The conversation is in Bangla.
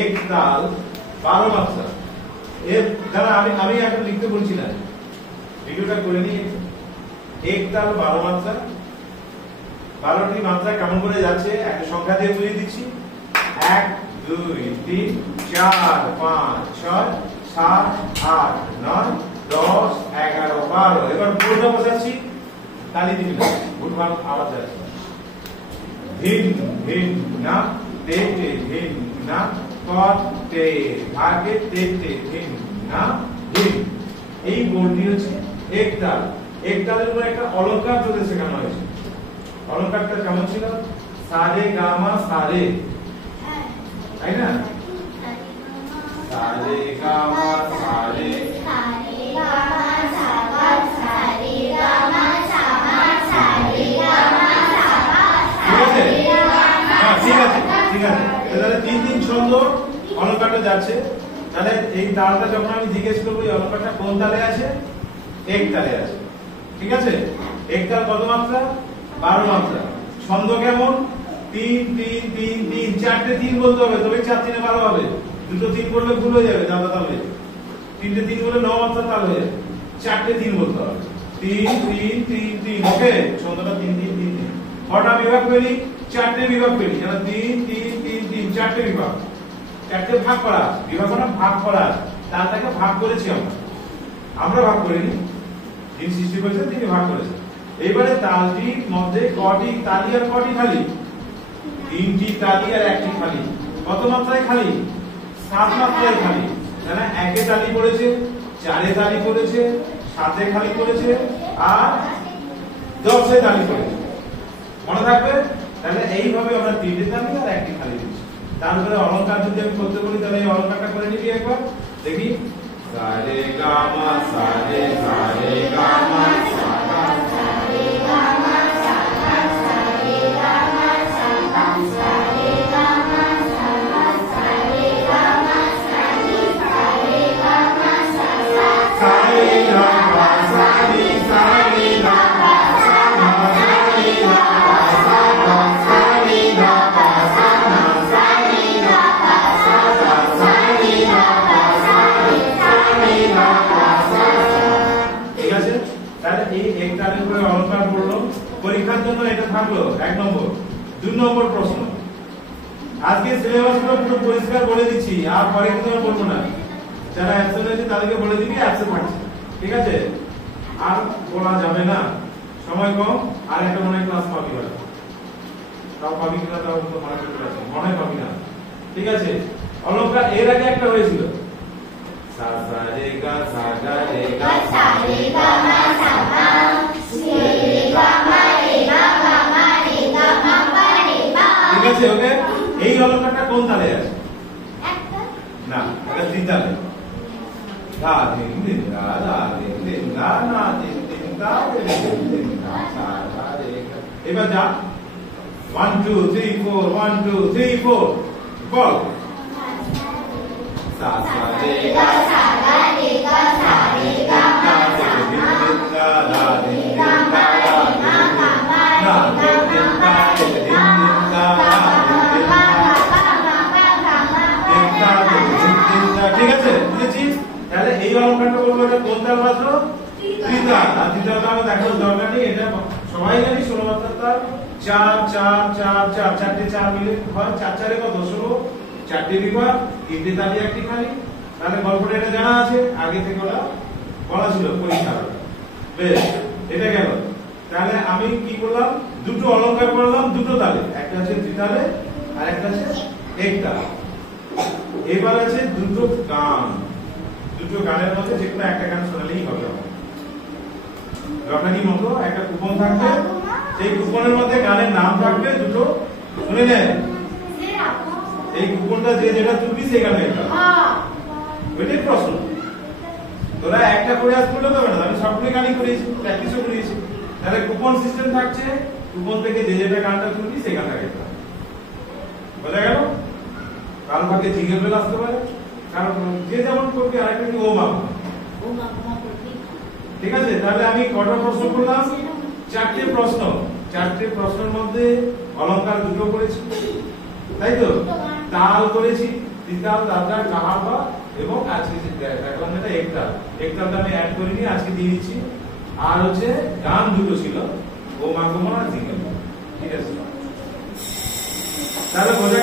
এক তাল 12 মাত্রা। এর দ্বারা আমি এখন লিখতে বলছি না, ভিডিওটা করে নিই। এক তাল 12 মাত্রা, 12টি মাত্রা কেমন করে যাচ্ছে একটা সংখ্যা দিয়ে বুঝিয়ে দিচ্ছি। 1 2 3 4 5 6 7 8 9 10 11 12। এবার পুরোটা বসাচ্ছি, তালি দিবি না, ভুল ভাল আওয়াজ আসছে। ধিন ধিন না তে তে ধিন না তে আগে তে তে ধিন না ধিন। এই বোর্ডটি হচ্ছে এক তাল। এক তালের উপর একটা অলংকার তোদের শেখানো হয়েছে। অলংকারটা কেমন ছিল? সারে গামা সারে, তাই না? সারে গামা সারে সারে গামা সাবা সারে গামা সাবা সারে গামা সাবা সারে গামা। ঠিক আছে ঠিক আছে। তাহলে 3 ছন্দ অলংকারটা যাচ্ছে। তাহলে এই তালটা যখন আমি জিজ্ঞেস করবো এই অলংকারটা কোন তালে আছে, এক তালে আছে, ঠিক আছে? এক তাল কত মাত্রা? 12 মাত্রা। ছন্দ কেমন? 3 3 3 3, 4টে 3 বলতে হবে, তবে 4 3 12 হবে। দুটো 3 বললে ভুল হয়ে যাবে, জানলা তাল হয়ে যাবে। 3টে 3 বলে 9 মাত্রা তাল হয়ে যাবে। 4টে 3 বলতে হবে, 3 3 3 3। ওকে, ছন্দটা 3 3 3 3। কটা বিভাগ পেলি? 4টে বিভাগ পেলি। তাহলে 3 3 3 3, 4টে বিভাগ। 4টে ভাগ করা, বিভাগ মানে ভাগ করা। তালটাকে ভাগ করেছি আমরা ভাগ করিনি, যিনি সৃষ্টি করেছেন তিনি ভাগ করেছেন। এবারে তালটির মধ্যে কটি তালি আর কটি খালি? 3টি তালি আর 1টি খালি। কত মাত্রায় খালি? 7 মাত্রায় খালি। তাহলে 1 এ তালি পড়েছে, 4 এ তালি পড়েছে, 7 এ খালি পড়েছে আর 10 এ তালি পড়েছে। মনে থাকবে? তাহলে এইভাবে আমরা 3টে তালি আর 1টি খালি দিচ্ছি। তারপরে অলংকার যদি আমি করতে বলি তাহলে এই অলংকারটা করে নিবি একবার, দেখি। সারে গামা সারে সারে গামা সাগা সারে গামা সাবা সারে গামা সাবা সারে গামা সাবা সারে গামা সানি সারে গামা সাবা সারে গামা সারে সারে গামা সাগা সারে গামা সাগা সারে গামা সাগা সারে গামা সাগা সারে গামা সারে সারে গামা সাগা। ঠিক আছে? তাহলে এই এক তালের উপরে অলংকার পড়লো। পরীক্ষার জন্য এটা থাকলো 1 নম্বর। 2 নম্বর প্রশ্ন, আজকে সিলেবাসটা পুরো পরিষ্কার বলে দিচ্ছি, আর পরে কিন্তু আর বলবো না। যারা অ্যাবসেন্ট হয়েছে তাদেরকে বলে দিবি অ্যাবসেন্ট থাকছে, ঠিক আছে? আর বলা যাবে না, সময় কম। আর একটা মনে হয় ক্লাস পাবি না, তাও পাবি কিনা তাও তো মনে করতে আছে, মনে হয় পাবি না, ঠিক আছে? অলংকার এর আগে একটা হয়েছিল, সা সা রে গা সা গা রে গা সারে গামা সাবা সারে গামা রে গামা রে গামা পা রে বা। ঠিক আছে? ওকে, এই অলংকারটা কোন তালে আছে? একটা না, এটা 3 তালে। ধা ধিন ধিন ধা ধা ধিন ধিন ধা না ধিন ধিন ধা ধিন ধিন ধা সা সা রে গা। এবার যা 1 2 3 4 1 2 3 4 বল। সা সা রে গা সাবা রে গা সারে গামা সাবা ধা ধিন ধিন ধা ধা ধিন ধিন ধা ধিন ধিন ধা ঠিক আছে? বুঝেছিস? তাহলে এই অলংকারটা বলবো এটা কোন তাল বাজলো? ত্রিতাল। আর ত্রিতালটা আমরা দেখার দরকার নেই, এটা সবাই জানি 16 মাত্রার তাল। 4 4 4 4, 4টে 4 মিলে হয় 4 4 এ কত? 16। 4টে বিভাগ, 3টে তালি 1টি খালি। তাহলে গল্পটা এটা জানা আছে, আগে থেকে ওরা বলা ছিল পরীক্ষা। বেশ, এটা গেল। তাহলে আমি কি করলাম? দুটো অলংকার করলাম দুটো তালে, একটা আছে ত্রিতালে আর একটা আছে এক তালে। এবার আছে দুটো গান। দুটো গানের মধ্যে যে কোনো একটা গান শোনালেই হবে। লটারির মতো একটা কুপন থাকবে, সেই কুপনের মধ্যে গানের নাম থাকবে দুটো, শুনে নেন। এই কুপনটা যে যেটা তুলবি সেই গানের গান। ওইটাই প্রশ্ন। তোরা একটা করে আজ করলে হবে না, আমি সবগুলো গানই করিয়েছি, প্র্যাকটিসও করিয়েছি। তাহলে কুপন সিস্টেম থাকছে, কুপন থেকে যে যেটা গানটা তুলবি সেই গানটা গাইতে হবে। বোঝা গেল? কারো ভাগে জিগেল বেল আসতে পারে, কারো যে যেমন করবে, আরেকটা কি ও মাপ। ঠিক আছে? তাহলে আমি কটা প্রশ্ন করলাম? 4টে প্রশ্ন। 4টে প্রশ্নের মধ্যে অলংকার দুটো করেছি, তাই তো? তাল করেছি, তিতাল দাদা কাহাবা এবং আজকে দেখলাম এটা একতালটা আমি অ্যাড করিনি, আজকে দিয়ে দিচ্ছি। আর হচ্ছে গান দুটো ছিল, ও মাগমা জিঙ্গল। ঠিক আছে, তাহলে বোঝা